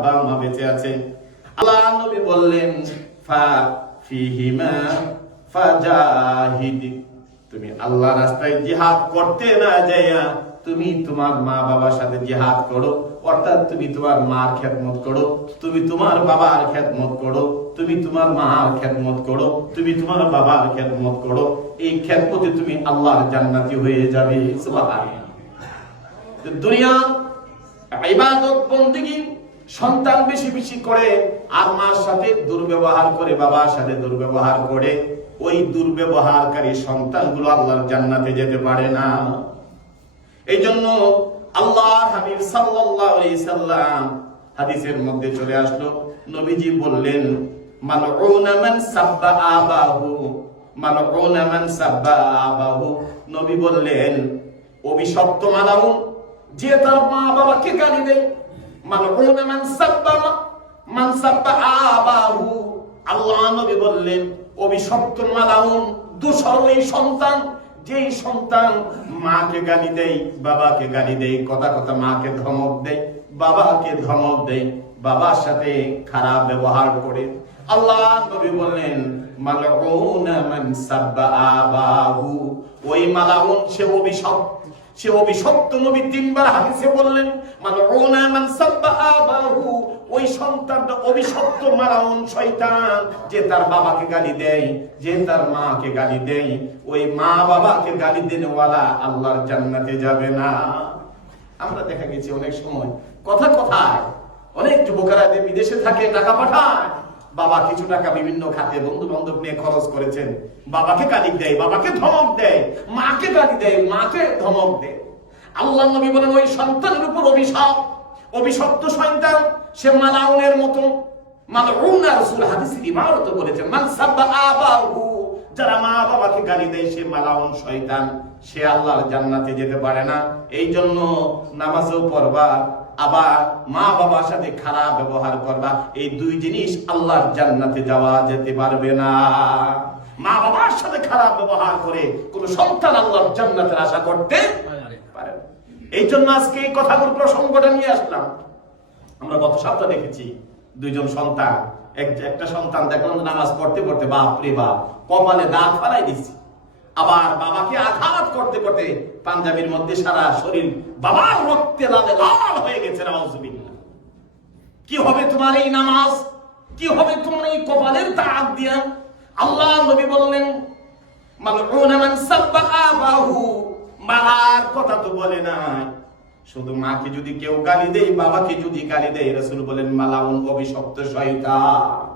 আব্বা মা বেঁচে আছে আল্লাহ নবী বললেন, ফা ফিহিমা ফাজাহিদ। তুমি আল্লাহ রাস্তায় জিহাদ করতে না যাইয়া তুমি তোমার মা বাবার সাথে জিহাদ করো, অর্থাৎ তুমি তোমার মার খেদমত করো, তুমি তোমার বাবার খেদমত করো, তুমি তোমার মার খেদমত করো, তুমি তোমার বাবার খেদমত করো, এই খেদমতে তুমি আল্লাহর জান্নাতি হয়ে যাবে। দুনিয়া, ইবাদত, বন্দিগি সন্তান বেশি বেশি করে আর মার সাথে দুর্ব্যবহার করে, বাবার সাথে দুর্ব্যবহার করে, ওই দুর্ব্যবহারকারী সন্তানগুলো আল্লাহর জান্নাতে যেতে পারে না। এই জন্য আল্লাহ হাবিব সাল্লাল্লাহু সাল্লাম হাদিসের মধ্যে চলে আসলো। নবীজি বললেন, মালউনা সাব্বা আবাহু, মালউনা মান সাব্বা আবাহু। নবী বললেন, অভিশপ্ত মালাউন, যে তার মা বাবাকে গালি দেয় মালউনা মান সাব্বা মান সাব্বা আবাহু। আল্লাহ নবী বললেন, অভিশপ্ত মালাউন ওই সন্তান। যেই সন্তান মাকে গালি দেয়, বাবাকে গালি দেয়, কথা কথা মাকে ধমক দেয়, বাবাকে ধমক দেয়, বাবার সাথে খারাপ ব্যবহার করে। আল্লাহ নবী বললেন মালউনা মান সাব্বা আবাহু। ওই মালাউন সে অভিশপ্ত সে অভিশপ্ত নবী তিনবার হাদিসে বললেন মালউনা ওই সন্তানটা অভিশপ্ত যে তার বাবাকে গালি দেয়, যে তার মাকে গালি দেয়, ওই মা বাবাকে গালি আল্লাহর জান্নাতে যাবে না। আমরা দেখা গেছে অনেক সময় কথা কথায় অনেক যুবকেরা বিদেশে থাকে, টাকা পাঠায়, বাবা কিছু টাকা বিভিন্ন খাতে বন্ধু বান্ধব নিয়ে খরচ করেছেন। বাবাকে গালি দেয়, বাবাকে ধমক দেয়, মাকে গালি দেয়, মাকে ধমক দেয়। আল্লাহ নবী বলেন, ওই সন্তানের উপর অভিশাপ। অভিশপ্ত সন্তান সে মালাউনের মতো। মান সাব্বা আবাহু যারা মা বাবাকে গালি দেয়, সে মালাউন শয়তান। সে আল্লাহর জান্নাতে যেতে পারে না। এই জন্য নামাজও পড়বা, আবার মা বাবার সাথে খারাপ ব্যবহার করবা। এই দুই জিনিস আল্লাহর জান্নাতে যাওয়া যেতে পারবে না। মা বাবার সাথে খারাপ ব্যবহার করে কোন সন্তান আল্লাহর জান্নাতের আশা করতে। এই জন্য আজকে এই কথাগুলো প্রসঙ্গটা নিয়ে আসলাম। আমরা গত সপ্তাহ দেখেছি দুইজন সন্তান, এক- একটা সন্তান দেখলাম নামাজ পড়তে পড়তে বাপ রে বাপ, কপালে দাঁত ফালাই দিচ্ছে। আবার বাবাকে আঘাত করতে করতে পাঞ্জাবির মধ্যে সারা শরীর বাবার রক্তে লালে লাল হয়ে গেছে নামাজুবিল্লাহ কি হবে তোমার এই নামাজ? কি হবে তোমার এই কপালের দাগ দিয়া? আল্লাহ নবী বললেন, মালউনা মান মার কথা তো বলে না। শুধু মাকে যদি কেউ গালি দেয়, বাবাকে যদি গালি দেয়, রাসূল বলেন, মালাউন অভিশপ্ত শয়তান।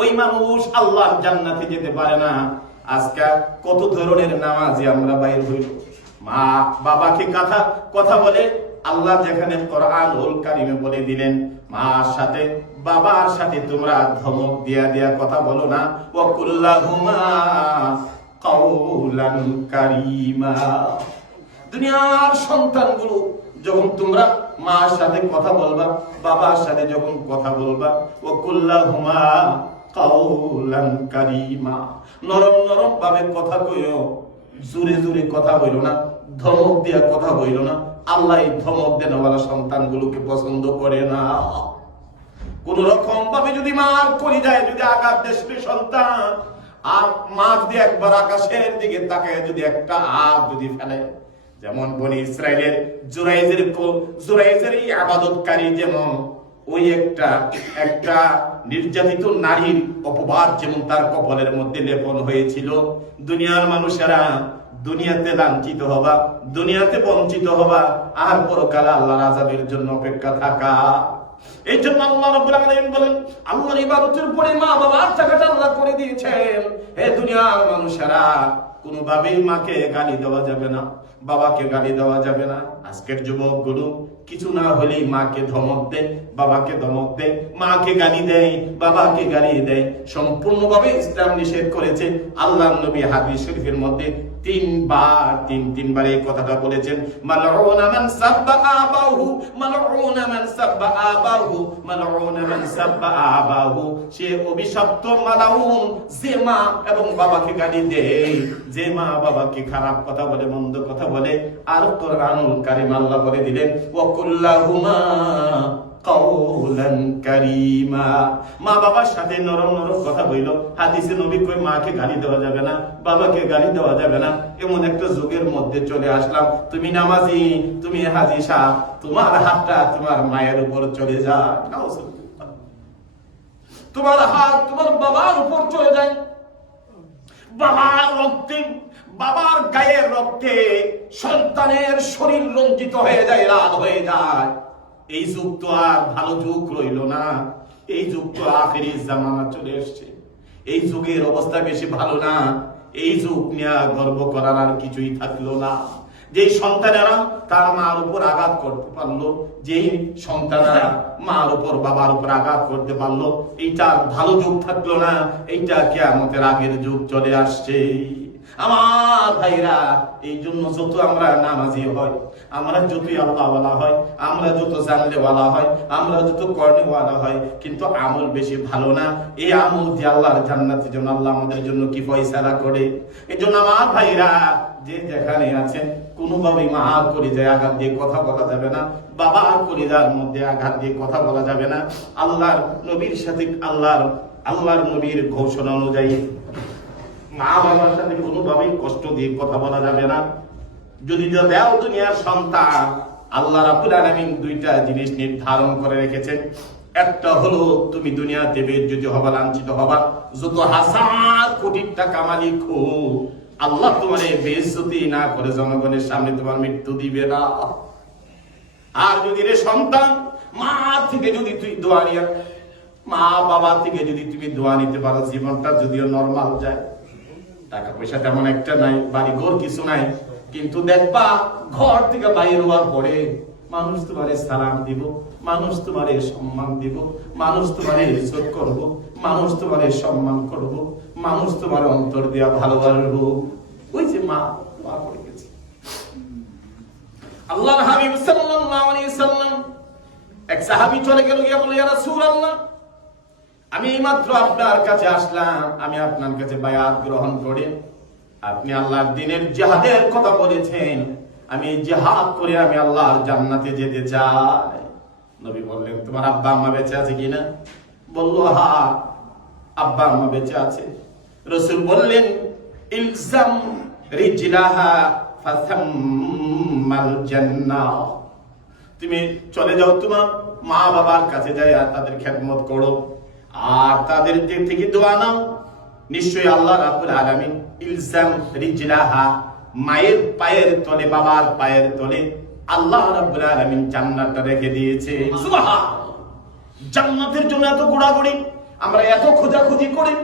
ওই মানুষ আল্লাহর জান্নাতে যেতে পারে না। আজকে কত ধরনের নামাজে আমরা বাইর হইল। মা বাবাকে কথা কথা বলে আল্লাহ যেখানে কোরআনুল কারিমে বলে দিলেন, মার সাথে, বাবার সাথে তোমরা ধমক দিয়া দিয়া কথা বলো না। ওয়া কুল্লাহুমা কাউলান কারীমা। দুনিয়ার সন্তানগুলো যখন তোমরা মার সাথে কথা বলবা, বাবার সাথে যখন কথা বলবা ও কুল্লাহুমা কাউলান কারীমা। নরম নরম ভাবে কথা কইও, জোরে জোরে কথা বইল না, ধমক দিয়া কথা বইল না। আল্লাহ এই ধমক দেন ওয়ালা সন্তানগুলোকে পছন্দ করে না। কোন রকম ভাবে যদি মার করি যায়, যদি আঘাত দেশে সন্তান, আর মা যদি একবার আকাশের দিকে তাকায়, যদি একটা হাত যদি ফেলে যেমন বনি ইসরায়েলের জুরাইজের জুরাইজের এই আবাদতকারী যেমন, ওই একটা একটা নির্যাতিত নারীর অপবাদ যেমন তার কপালের মধ্যে লেপন হয়েছিল, দুনিয়ার মানুষেরা দুনিয়াতে লাঞ্ছিত হবা, দুনিয়াতে বঞ্চিত হবা, আর পরকালে আল্লাহর আযাবের জন্য অপেক্ষা থাকা। এই জন্য আল্লাহ রাব্বুল আলামিন বলেন, আল্লাহর ইবাদতের পরে মা বাবার টাকাটা আল্লাহ করে দিয়েছেন। হে দুনিয়ার মানুষেরা, কোনোভাবেই মাকে গালি দেওয়া যাবে না। বাবাকে গালি দেওয়া যাবে না। আজকের যুবকগুলো কিছু না হলেই মাকে ধমক দেয় বাবাকে ধমক দেয় মাকে গালি দেয়, বাবাকে গালি দেয়। সম্পূর্ণভাবে ইসলাম নিষেধ করেছে আল্লাহ নবী হাদিস শরীফের মধ্যে। তিনবার, তিন, তিনবার এই কথাটা বলেছেন। মান সাব্বা আবাহু মান সাব্বা আবাহু মান সাব্বা আবাহু। সে অভিশপ্ত মালাউন এবং বাবাকে গালি দেয়। বাবাকে খারাপ কথা বলে, মন্দ কথা বলে, আর কোরআনুল কারীম আল্লাহ বলে দিলেন, ওয়া কুল্লাহুমা কারীমা। মা বাবার সাথে নরম নরম কথা বইল। হাদিসে নবী কই, মাকে গালি দেওয়া যাবে না, বাবাকে গালি দেওয়া যাবে না। এমন একটা যুগের মধ্যে চলে আসলাম। তুমি নামাজি, তুমি হাজি সাহ, তোমার হাতটা তোমার মায়ের উপর চলে যায়। তোমার হাত তোমার বাবার উপর চলে যায়। বাবার রক্তে, বাবার গায়ের রক্তে সন্তানের শরীর রঞ্জিত হয়ে যায়, লাল হয়ে যায়। এই যুগ তো আর ভালো যুগ রইল না। এই যুগ তো আখেরি জামানা চলে এসছে। এই যুগের অবস্থা বেশি ভালো না। এই যুগ নিয়ে গর্ব করার আর কিছুই থাকল না। যেই সন্তানেরা তার মার উপর আঘাত করতে পারল, যেই সন্তানেরা মার উপর বাবার উপর আঘাত করতে পারল, এইটা ভালো যুগ থাকল না। এইটা কেয়ামতের আগের যুগ চলে আসছে। আমার ভাইরা, এই জন্য যত আমরা নামাজি হয়, আমরা যতই আল্লাহওয়ালা হয়, আমরা যত জানলেওয়ালা হয়, আমরা যত কর্ণেওয়ালা হয়, কিন্তু আমল বেশি ভালো না। এই আমল দিয়ে আল্লাহর জান্নাতের জন্য আল্লাহ আমাদের জন্য কি ফয়সালা করে। এই জন্য আমার ভাইরা, যে যেখানে আছেন, কোনোভাবেই মা আর করে যায় আঘাত দিয়ে কথা বলা যাবে না, বাবা আর করে যার মধ্যে আঘাত দিয়ে কথা বলা যাবে না। আল্লাহর নবীর সাথে আল্লাহর আল্লাহর নবীর ঘোষণা অনুযায়ী মা বাবার সাথে কোনোভাবেই কষ্ট দিয়ে কথা বলা যাবে না। যদি দেও দুনিয়ার সন্তান, আল্লাহ রাব্বুল আলামিন দুইটা জিনিস নির্ধারণ করে রেখেছেন। একটা হলো, তুমি দুনিয়াতে যদি হবা, লাঞ্ছিত হবা। যত হাজার কোটি টাকা মালিক হো আল্লাহ তোমার বেইজ্জতি না করে জনগণের সামনে তোমার মৃত্যু দিবে না। আর যদি রে সন্তান, মা থেকে যদি তুই দোয়া নিয়া, মা বাবা থেকে যদি তুমি দোয়া নিতে পারো, জীবনটা যদিও নর্মাল যায়। টাকা পয়সা তেমন একটা নাই বাড়ি ঘর কিছু নাই। কিন্তু দেখবা, ঘর থেকে বাইর হওয়ার পরে মানুষ তোমারে সালাম দিব, মানুষ তোমারে সম্মান দিব, মানুষ তোমারে ইজ্জত করব, মানুষ তোমারে সম্মান করব, মানুষ তোমার অন্তর দিয়া ভালোবাসবো ওই যে মা দোয়া করে গেছে। আল্লাহর হাবিব সাল্লাল্লাহু আলাইহি সাল্লাম এক সাহাবী চলে গেল গিয়া বলে ইয়া রাসূলুল্লাহ আমি এইমাত্র আপনার কাছে আসলাম, আমি আপনার কাছে বায়াত গ্রহণ করে। আপনি আল্লাহর দিনের জিহাদের কথা বলেছেন। আমি জিহাদ করে আমি আল্লাহর জান্নাতে যেতে চাই। নবী বললেন, তোমার আব্বা আম্মা বেঁচে আছে কিনা? বলল, হা, আব্বা আম্মা বেঁচে আছে। রসুল বললেন, ইলজাম রিজলাহা ফাসাম্মাল জান্নাহ তুমি চলে যাও, তোমার মা বাবার কাছে যাই আর তাদের খেদমত করো। আর তাদের দিক থেকে দোয়া নাও। নিশ্চয়ই আল্লাহ রাবুল আলমিন ইলজাম রিজলাহা মায়ের পায়ের তলে বাবার পায়ের তলে আল্লাহ রাবুল আলমিন জান্নাতটা রেখে দিয়েছে। জান্নাতের জন্য এত গোড়াগড়ি আমরা এত খোঁজাখুঁজি করি।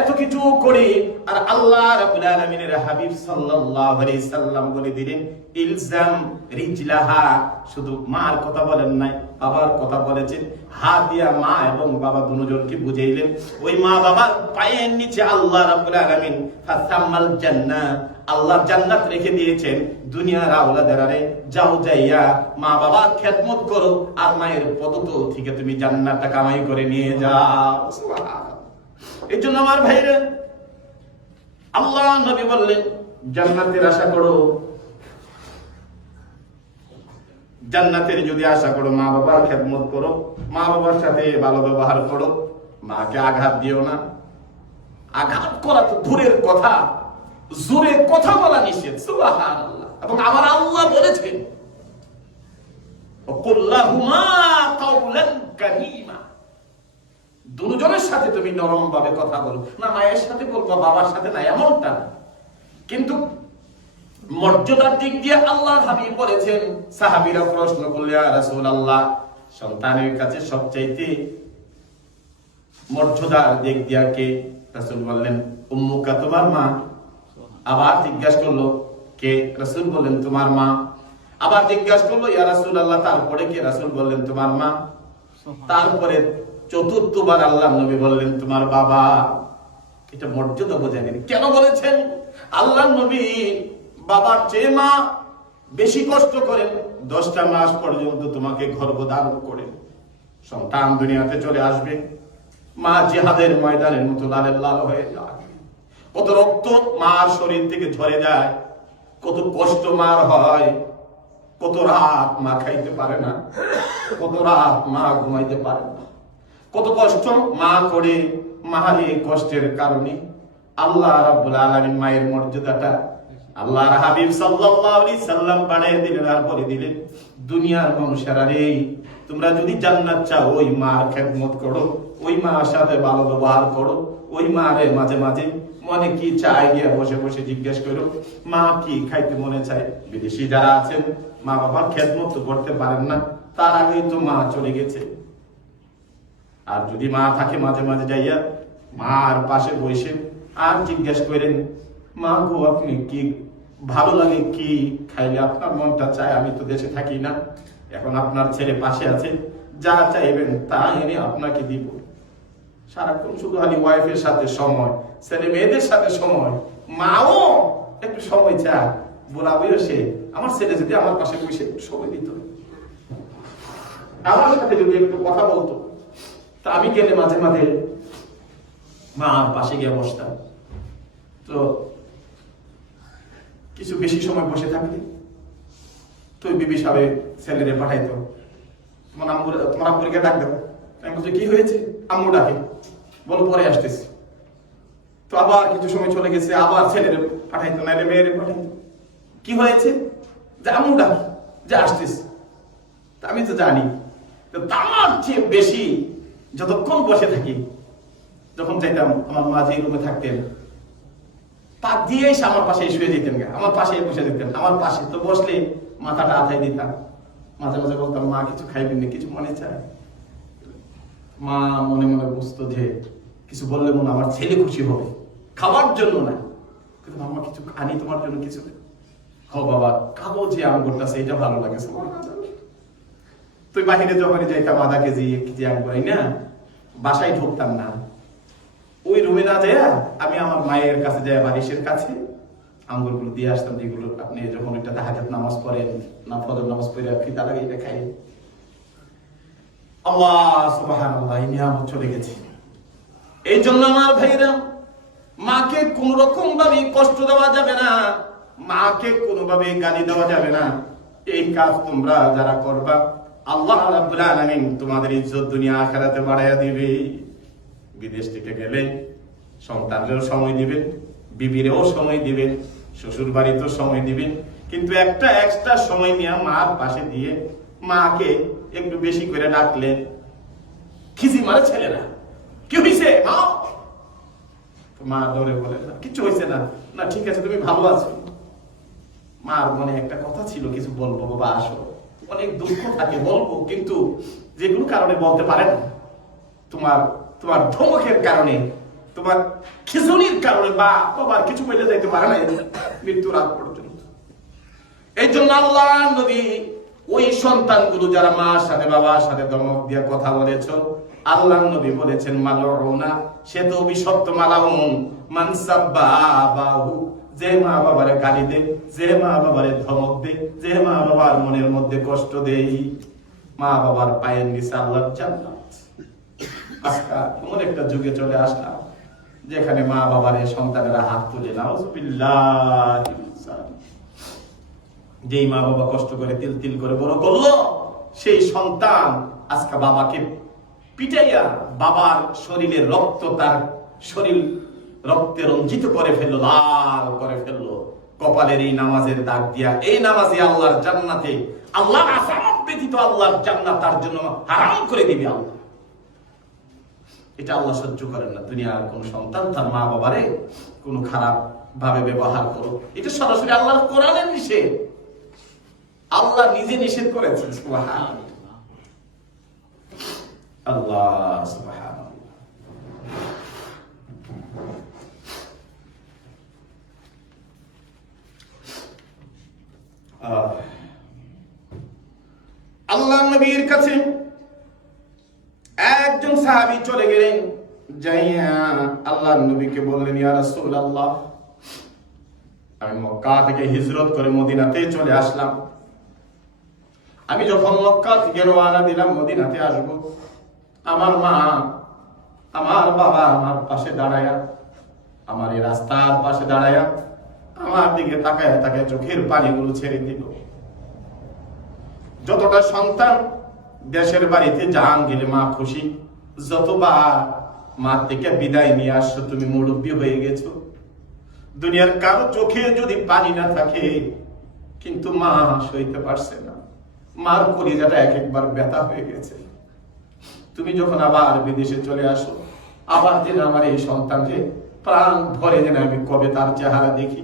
এত কিছু করি, আর আল্লাহ রাব্বুল আলামিনের হাবিব সাল্লাল্লাহু আলাইহি সাল্লাম বলে দিলেন, ইলজাম রিজলাহা শুধু মার কথা বলেন নাই, বাবার কথা বলেছেন দিয়া মা এবং বাবা দুজনকে বুঝাইলেন, ওই মা বাবার পায়ের নিচে আল্লাহ রাব্বুল আলামিন আল্লাহ জান্নাত রেখে দিয়েছেন, দুনিয়ার আওলাদেরারে যাও যাইয়া মা বাবার খেদমত করো, আর মায়ের পদতল থেকে তুমি জান্নাতটা কামাই করে নিয়ে যাও সুবহানাল্লাহ। এই জন্য আমার ভাইরা আল্লাহ নবী বললেন, জান্নাতের আশা করো। জান্নাতের যদি আশা করো মা বাবার খেদমত করো মা বাবার সাথে ভালো ব্যবহার করো, মাকে আঘাত দিও না। আঘাত করা তো দূরের কথা, জোরে কথা বলা নিষেধ এবং আমার আল্লাহ বলেছেন কুল্লাহুমা কাওলান কারীমা। দুজনের সাথে তুমি নরম ভাবে কথা বলো। না, মায়ের সাথে বলব, বাবার সাথে না, এমনটা। কিন্তু মর্যাদার দিক দিয়ে আল্লাহ হাবিব বলেছেন, সাহাবীরা প্রশ্ন করলে রাসূলুল্লাহ সন্তানের কাছে সবচাইতে মর্যাদার দিক দিয়া কে? রাসূল বললেন উম্মুকা তোমার মা। আবার জিজ্ঞাসা করল, কে? রাসূল বললেন, তোমার মা। আবার জিজ্ঞাসা করল, ইয়া রাসুল আল্লাহ তারপরে কে? রাসূল বললেন, তোমার মা। তারপরে চতুর্থবার আল্লাহ নবী বললেন, তোমার বাবা এটা মর্যাদা বোঝায় গেল কেন বলেছেন? আল্লাহ নবী বাবার চেয়ে মা বেশি কষ্ট করেন। দশটা মাস পর্যন্ত তোমাকে গর্ভধারণ করেন। সন্তান দুনিয়াতে চলে আসবে। মা জিহাদের ময়দানের মতো লালের লাল হয়ে যায়। কত রক্ত মার শরীর থেকে ঝরে যায়। কত কষ্ট মার হয়। কত রাত মা খাইতে পারে না। কত রাত মা ঘুমাইতে পারে না। কত কষ্ট মা করে এই কষ্টের কারণে। আল্লাহ রাব্বুল আলামিন মায়ের মর্যাদাটা আল্লাহর হাবিব সাল্লাল্লাহু আলাইহি সাল্লাম বাড়ায় দিলেন আর বলে দিলেন, দুনিয়ার মানুষেরা রে তোমরা যদি জান্নাত চাও, ওই মার খেদমত করো, ওই মার সাথে ভালো ব্যবহার করো, ওই মারে মাঝে মাঝে মনে কি চাই গিয়া বসে বসে জিজ্ঞেস করো, মা কি খাইতে মনে চায়? বিদেশি যারা আছেন মা বাবার খেদমত করতে পারেন না, তার আগেই তো মা চলে গেছে। আর যদি মা থাকে মাঝে মাঝে যাইয়া মা আর পাশে বসে আর জিজ্ঞেস করেন, মা গো, আপনি কি ভালো লাগে? কি খাইলে আপনার মনটা চায়? আমি তো দেশে থাকি না। এখন আপনার ছেলে পাশে আছে, যা চাইবেন তা এনে আপনাকে দিব। সারাক্ষণ শুধু খালি ওয়াইফের সাথে সময়, ছেলে মেয়েদের সাথে সময়। মাও একটু সময় চায়। বলাবেও সে আমার ছেলে যদি আমার পাশে বসে সময় দিত। আমার সাথে যদি একটু কথা বলতো তা আমি গেলে মাঝে মাঝে মার পাশে গিয়ে বসতাম। তো কিছু বেশি সময় বসে থাকলে তো বিবি সাহেব ছেলেরে পাঠাইতো। তোমার আম্মু, তোমার আম্মুরকে ডাক দেবো। আমি বলছি, কি হয়েছে? আম্মু ডাকে, বলো, পরে আসতেছি। তো আবার কিছু সময় চলে গেছে, আবার ছেলেরে পাঠাইতো, নাইলে মেয়েরে পাঠাইতো। কি হয়েছে? যে আম্মু ডাকি, যে আসতেছি। আমি তো জানি। তার চেয়ে বেশি যতক্ষণ বসে থাকি, যখন চাইতাম আমার মা যে রুমে থাকতেন, তা দিয়ে এসে আমার পাশে শুয়ে দিতেন গা। আমার পাশে বসে দিতেন আমার পাশে তো বসলে মাথাটা আথাই দিতাম। মাঝে মাঝে বলতাম, মা, কিছু খাইবেন না কিছু মনে চায়? মা মনে মনে বুঝতো যে কিছু বললে মনে আমার ছেলে খুশি হবে। খাওয়ার জন্য না। কিন্তু মামা, কিছু আনি তোমার জন্য, কিছু হ বাবা, খাব যে আম করতেছে এটা ভালো লাগে। তুই বাহিরে যখনই যাইতাম আধা কেজি, এক কেজি করাই না বাসায় ঢুকতাম না। ওই রুমে না যায় আমি আমার মায়ের কাছে যাই বারিশের কাছে আঙ্গুরগুলো দিয়ে আসতাম, যেগুলো আপনি যখন নামাজ পড়েন, না নামাজ পড়ে ফিতা লাগে এটা খাই চলে গেছে। এই জন্য আমার মাকে কোন রকম ভাবে কষ্ট দেওয়া যাবে না, মাকে কোনোভাবে গালি দেওয়া যাবে না। এই কাজ তোমরা যারা করবা আল্লাহ রাব্বুল আলামিন তোমাদের ইজ্জত দুনিয়া আখিরাতে বাড়াইয়া দিবে। বিদেশ থেকে গেলে সন্তানদেরও সময় দিবেন বিবিরেও সময় দিবেন শ্বশুর বাড়িতেও সময় দিবেন কিন্তু একটা এক্সট্রা সময় নিয়ে মার পাশে দিয়ে মাকে একটু বেশি করে ডাকলে খিজি মারে ছেলেরা। কি হয়েছে মা! মা দৌড়ে বলে কিছু হয়েছে না। না, ঠিক আছে, তুমি ভালো আছো। মার মনে একটা কথা ছিল, কিছু বলব, বাবা, আসো। অনেক দুঃখ থাকে বলব, কিন্তু যেগুলো কারণে বলতে পারে না তোমার তোমার ধমকের কারণে, তোমার খিচুড়ির কারণে বা বাবার কিছু বলে যাইতে পারে না মৃত্যুর আগ পর্যন্ত। এই জন্য আল্লাহ নবী ওই সন্তানগুলো যারা মার সাথে বাবার সাথে দমক দিয়ে কথা বলেছ আল্লাহ নবী বলেছেন মালরৌনা সে তো অভিশপ্ত মালাউন মানসাব্বা বাহু যে মা বাবারে গালি দে, যে মা বাবারে ধমক দে, যে মা বাবার মনের মধ্যে কষ্ট দেই। মা বাবার পায়ের নিচে আল্লাহর জান্নাত। আজকা এমন একটা যুগে চলে আসলাম, যেখানে মা বাবার, সন্তানেরা হাত তুলে, নাউজুবিল্লাহ যেই মা বাবা কষ্ট করে তিল তিল করে বড় করল, সেই সন্তান আজকে বাবাকে পিটাইয়া বাবার শরীরে রক্ত তার শরীর রক্তে রঞ্জিত করে ফেলল, লাল করে ফেলল। কপালের এই নামাজের দাগ দিয়া, এই নামাজে আল্লাহর জান্নাতে আল্লাহ আসামত ব্যতীত আল্লাহর জান্নাত তার জন্য হারাম করে দিবে আল্লাহ। এটা আল্লাহ সহ্য করেন না। দুনিয়ার কোন সন্তান তার মা বাবারে কোন খারাপ ভাবে ব্যবহার করো এটা সরাসরি আল্লাহ কোরআনের নিষেধ। আল্লাহ নিজে নিষেধ করেছেন আল্লাহ আল্লাহ নবীর কাছে একজন সাহাবী চলে গেলেন, যাইয়া আল্লাহ নবীকে বললেন, ইয়া রাসূলুল্লাহ, আমি মক্কা থেকে হিজরত করে মদিনাতে চলে আসলাম। আমি যখন মক্কা থেকে রওনা দিলাম, মদিনাতে আসব। আমার মা, আমার বাবা আমার পাশে দাঁড়ায়া, আমার এই রাস্তার পাশে দাঁড়ায়া আমার দিকে তাকায় তাকায় চোখের পানিগুলো ছেড়ে দিল। যতটা সন্তান দেশের বাড়িতে গেলে মা খুশি, যতবার মা থেকে বিদায় নিয়ে আসছো, তুমি মুরব্বী হয়ে গেছো। দুনিয়ার কারও চোখে যদি পানি না থাকে, কিন্তু মা সইতে পারছে না। মার কলিজাটা এক একবার ব্যথা হয়ে গেছে। তুমি যখন আবার বিদেশে চলে আসো, আবার যেন আমার এই সন্তানকে প্রাণ ভরে যেন আমি কবে তার চেহারা দেখি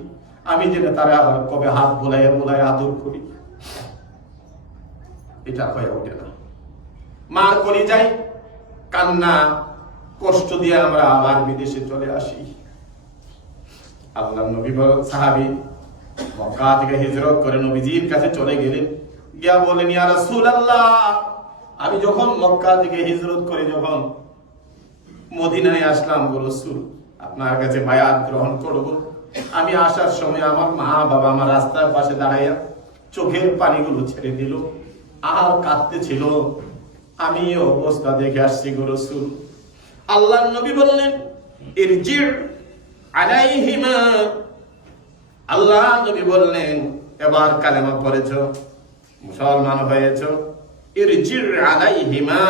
আমি যেন তারা আবার কবে হাত বোলাইয়া বোলায় আদর করি, এটা হয়ে ওঠে না। মার করি যাই, কান্না, কষ্ট দিয়ে আমরা আবার বিদেশে চলে আসি। আল্লাহ নবী সাহাবী মক্কা থেকে হিজরত করে নবীজির কাছে চলে গেলেন। গিয়া বলেন ইয়া রাসূলুল্লাহ, আমি যখন মক্কা থেকে হিজরত করে যখন মদিনায় আসলাম গো রাসূল, আপনার কাছে বায়াত গ্রহণ করব। আমি আসার সময় আমার মা বাবা আমার রাস্তার পাশে দাঁড়াইয়া চোখের পানিগুলো ছেড়ে দিল। আর কাঁদতেছিল আমি এই অবস্থা দেখে আসছি গো রাসূল। আল্লাহ নবী বললেন ইরজি আলাইহিমা। আল্লাহ নবী বললেন, এবার কালেমা পড়েছ, মুসলমান হয়েছ। ইরজির আলাইহিমা।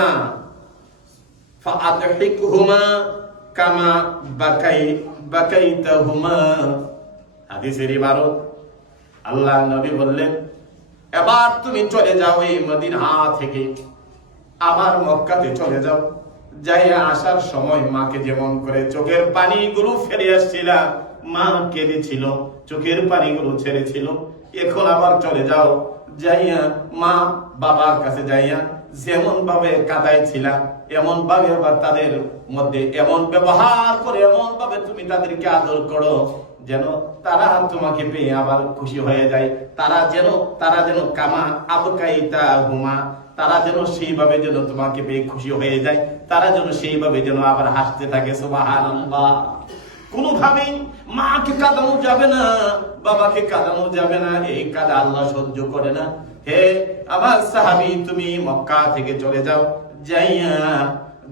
ফাআতহিকহুমা কামা বাকাই বাকাই বাকাইতাহুমা। হাদিসের ইবারত আল্লাহ নবী বললেন, এবার তুমি চলে যাও এই মদিনা থেকে। আবার মক্কাতে চলে যাও। যাই আসার সময় মাকে যেমন করে চোখের পানিগুলো ফেলে আসছিল, মা কেঁদেছিল চোখের পানিগুলো ছেড়েছিল এখন আবার চলে যাও। যাইয়া মা বাবার কাছে যাইয়া যেমন ভাবে কাদায় ছিলাম এমন ভাবে আবার তাদের মধ্যে এমন ব্যবহার করে এমন ভাবে তুমি তাদেরকে আদর করো, যেন তারা তোমাকে পেয়ে আবার খুশি হয়ে যায়। তারা যেন তারা যেন কামা আবকাইতা হুমা, তারা যেন সেইভাবে যেন তোমাকে পেয়ে খুশি হয়ে যায়, তারা যেন সেইভাবে যেন আবার হাসতে থাকে, সুবহানাল্লাহ। কোনোভাবেই মাকে কাঁদানো যাবে না, বাবাকে কাঁদানো যাবে না, এই কাজ আল্লাহ সহ্য করে না। হে আমার সাহাবি, তুমি মক্কা থেকে চলে যাও। যাইয়া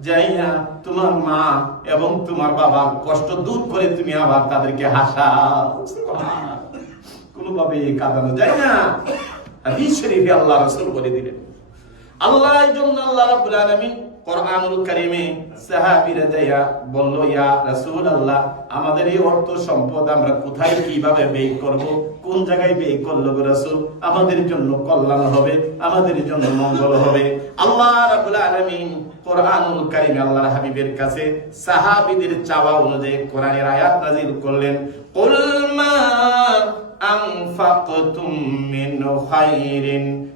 যাইয়া তোমার মা এবং তোমার বাবার কষ্ট দূর করে তুমি আবার তাদেরকে হাসাও। কোনোভাবে কাঁদানো যায় না। আল্লাহ রসুল বলে দিলেন। আল্লাহ আল্লাহ রাবুল আলামিন আমাদের জন্য কল্যাণ হবে, আমাদের জন্য মঙ্গল হবে। আল্লাহ কোরআনুল কারীমে আল্লাহর হাবিবের কাছে সাহাবীদের চাওয়া অনুযায়ী কোরআনের আয়াত নাযিল করলেন, কুল মা আনফাকতুম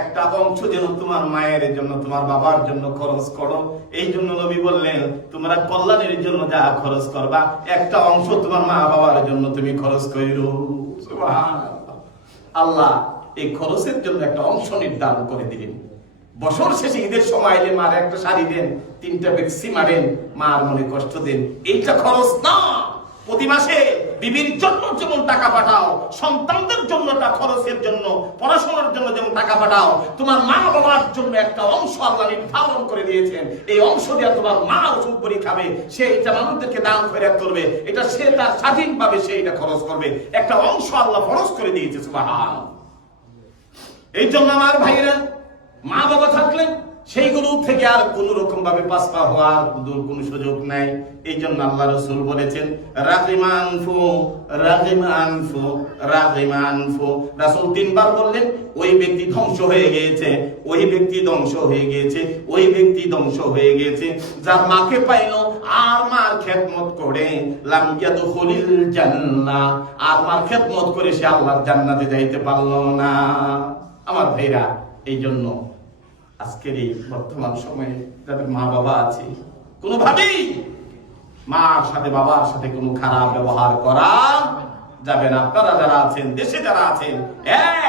একটা অংশ যেন তোমার মায়ের জন্য, তোমার বাবার জন্য খরচ করো। এই জন্য নবী বললেন, তোমরা কল্যাণের জন্য যা খরচ করবা, একটা অংশ তোমার মা বাবার জন্য তুমি খরচ সুবহানাল্লাহ। আল্লাহ এই খরচের জন্য একটা অংশ নির্ধারণ করে দিলেন। বছর শেষে ঈদের সময় এলে মার একটা শাড়ি দেন, তিনটা বেক্সি মারেন, মার মনে কষ্ট দেন। এইটা খরচ না! প্রতি মাসে বিবির জন্য যেমন টাকা পাঠাও, সন্তানদের জন্য তা খরচের জন্য, পড়াশোনার জন্য যেমন টাকা পাঠাও, তোমার মা বাবার জন্য একটা অংশ আল্লাহ নির্ধারণ করে দিয়েছেন। এই অংশ দিয়ে তোমার মা ওষুধ করে খাবে, সে এটা মানুষদেরকে দান খয়রাত করবে, এটা সে তার স্বাধীনভাবে সে এটা খরচ করবে। একটা অংশ আল্লাহ খরচ করে দিয়েছে সুবহান এই জন্য আমার ভাইরা মা বাবা থাকলে সেইগুলো থেকে আর কোন ভাবে পাসপা হওয়ার দূর কোন সুযোগ নাই। এই জন্য আল্লাহ রসুল বলেছেন রাগিমান ফু রাগিমান ফু রাগিমান ফু রাসূল তিনবার বললেন, ওই ব্যক্তি ধ্বংস হয়ে গিয়েছে, ওই ব্যক্তি ধ্বংস হয়ে গিয়েছে, ওই ব্যক্তি ধ্বংস হয়ে গিয়েছে। যার মাকে পাইলো, আর মার খেদমত করে। লাম ইয়াদখুলিল জান্নাহ। আর মার খেদমত করে সে আল্লাহর জান্নাতে যাইতে পারল না। আমার ভাইরা, এই জন্য আজকের এই বর্তমান সময়ে যাদের মা বাবা আছে, কোনোভাবেই মার সাথে, বাবার সাথে কোনো খারাপ ব্যবহার করা যাবে না। আপনারা যারা আছেন, দেশে যারা আছেন,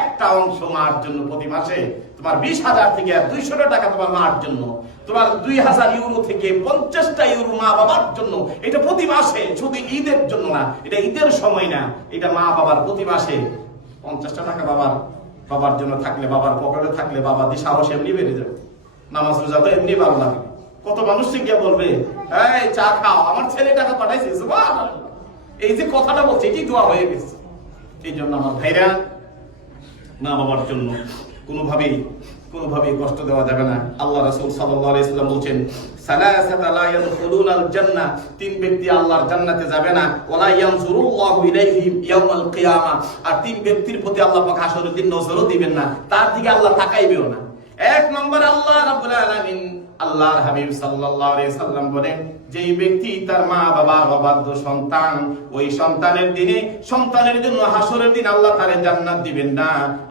একটা অংশ মার জন্য প্রতি মাসে তোমার বিশ হাজার থেকে দুইশো টাকা তোমার মার জন্য, তোমার দুই হাজার ইউরো থেকে পঞ্চাশটা ইউরো মা বাবার জন্য, এটা প্রতি মাসে, শুধু ঈদের জন্য না, এটা ঈদের সময় না, এটা মা বাবার প্রতি মাসে পঞ্চাশটা টাকা বাবার বাবার জন্য থাকলে বাবার পকেটে থাকলে বাবা দিয়ে সাহস এমনি বেড়ে যাবে। নামাজ রোজা তো এমনি ভালো লাগে। কত মানুষ গিয়ে বলবে, এই, চা খাও, আমার ছেলে টাকা পাঠাইছে। এই যে কথাটা বলছে, এটি দোয়া হয়ে গেছে। এই জন্য আমার ভাইরা, মা বাবার জন্য কোনোভাবেই কোনোভাবেই কষ্ট দেওয়া যাবে না। আল্লাহ রাসূল সাল্লাল্লাহু আলাইহি সাল্লাম বলছেন তিন ব্যক্তি আল্লাহর জান্নাতে যাবে না। ওয়ালা ইয়ানজুরুল্লাহু ইলাইহিম ইয়াউমাল আর তিন ব্যক্তির প্রতি আল্লাহ পাক হাসরের দিন নজরও দিবেন না। তার দিকে আল্লাহ তাকাইবেও না। এক নম্বর আল্লাহ রাব্বুল আলামিন আল্লাহর হাবিব সাল্লাল্লাহু আলাইহি সাল্লাম বলেন, যেই ব্যক্তি তার মা বাবার অবাধ্য সন্তান, ওই সন্তানের দিনে, সন্তানের জন্য হাসরের দিন আল্লাহ তারে জান্নাত দিবেন না,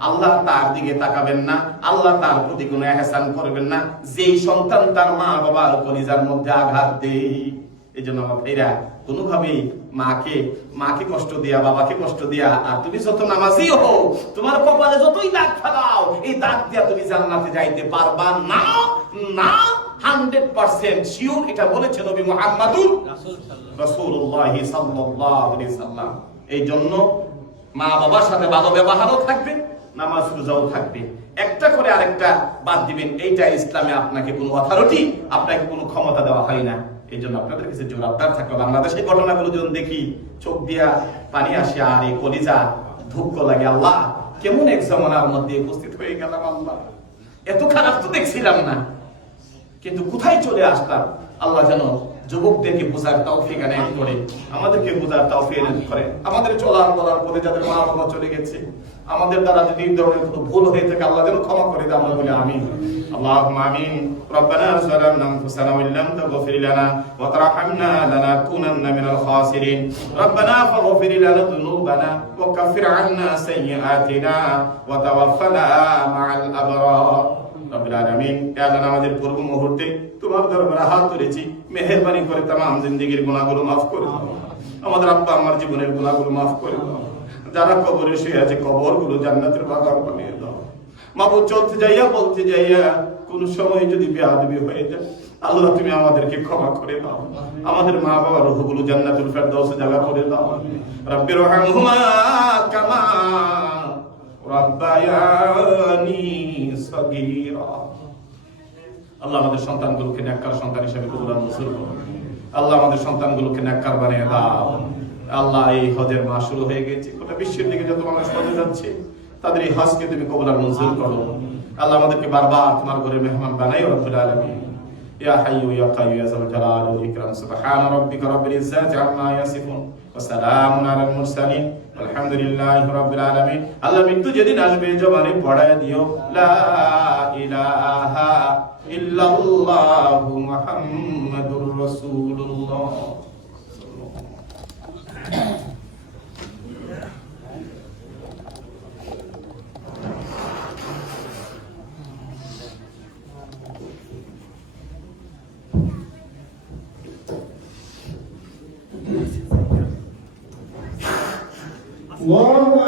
আল্লাহ তার দিকে তাকাবেন না, আল্লাহ তার প্রতি কোনো এহসান করবেন না, যেই সন্তান তার মা বাবার কলিজার মধ্যে আঘাত দেয়। এই জন্য আমার ভাইরা কোনোভাবেই মাকে মাকে কষ্ট দিয়া, বাবাকে কষ্ট দিয়া, আর তুমি যত নামাজি হও, তোমার কপালে যতই দাগ ফেলাও, এই দাগ দিয়া তুমি জান্নাতে যাইতে পারবা না না হান্ড্রেড পার্সেন্ট শিওর এটা বলেছে নবী মুহাম্মাদুর রাসূলুল্লাহি সাল্লাল্লাহু সাল্লাম। এই জন্য মা বাবার সাথে ভালো ব্যবহারও থাকবে, নামাজ রোজাও থাকবে। একটা করে আরেকটা বাদ দিবেন, এইটা ইসলামে আপনাকে কোনো অথরিটি আপনাকে কোনো ক্ষমতা দেওয়া হয় না। এই জন্য আপনাদের কাছে জোর আবদার থাকল বাংলাদেশে ঘটনাগুলো যখন দেখি, চোখ দিয়া পানি আসে আর এই কলিজা ধুক্ক লাগে। আল্লাহ, কেমন এক জমানার মধ্যে উপস্থিত হয়ে গেলাম আল্লাহ। এত খারাপ তো দেখছিলাম না। কিন্তু কোথায় চলে আসতাম আল্লাহ যেন যুবকদেরকে বোঝার তাও ফেকানে করে, আমাদেরকে বোঝার তাও ফের করে। আমাদের চলার বলার পথে যাদের মা বাবা চলে গেছে, আমাদের দ্বারা যদি ধরনের কোনো ভুল হয়ে থাকে, আল্লাহ যেন ক্ষমা করে দেয় আমরা বলে আমিন আল্লাহ আমিন। ربنا ظلمنا أنفسنا وإن لم تغفر لنا وترحمنا لنكونن من الخاسرين ربنا فاغفر لنا ذنوبنا وكفر عنا سيئاتنا وتوفنا مع الأبرار রব্বুল আলামিন ইয়া আল্লাহ আমাদের পূর্ব মুহূর্তে তোমার দরবারে হাত তুলেছি মেহেরবানি করে तमाम জিন্দেগির গুনাহগুলো maaf করে দাও আমাদের আব্বা আমার জীবনের গুনাহগুলো maaf করে দাও যারা কবরে শুয়ে আছে কবরগুলো জান্নাতের বাগান বানিয়ে দাও মাবুদ চলতে যাইয়া বলতে যাইয়া কোন সময় যদি বেয়াদবি হয়ে যায়, আল্লাহ তুমি আমাদেরকে ক্ষমা করে দাও। আমাদের মা বাবার রূহগুলো জান্নাতুল ফেরদাউসে জায়গা করে দাও। রব্বির রহমহুমা কামা রাব্বায়ানি সগীরা। আল্লাহ আমাদের সন্তানগুলোকে নেককার সন্তান হিসেবে কবুল আর মঞ্জুর করুন। আল্লাহ আমাদের সন্তানগুলোকে নেককার বানিয়ে দাও। আল্লাহ এই হজের মাস শুরু হয়ে গেছে। গোটা বিশ্বের দিকে যত মানুষ হজে যাচ্ছে, তাদের এই হজকে তুমি কবুল আর মঞ্জুর করো। আল্লাহ আমাদেরকে বারবার তোমার ঘরে মেহমান বানাই রব্বুল আলামিন। ইয়া হাইয়ু, ইয়া কাইয়ু, ইয়া যাল জালাল, ওয়াল ইকরাম। সুবহান রাব্বিকা রাব্বিল ইজ্জাতি আম্মা ইয়াসিফুন। ওয়া সালামুন আলাল মুরসালিন। আলহামদুলিল্লাহি রাব্বিল আলামিন। আল্লাহ মৃত্যু যেদিন আসবে, জবানে পড়ায় দিও। লা ইলাহা ইল্লাল্লাহু মুহাম্মাদুর রাসূলুল্লাহ। Logo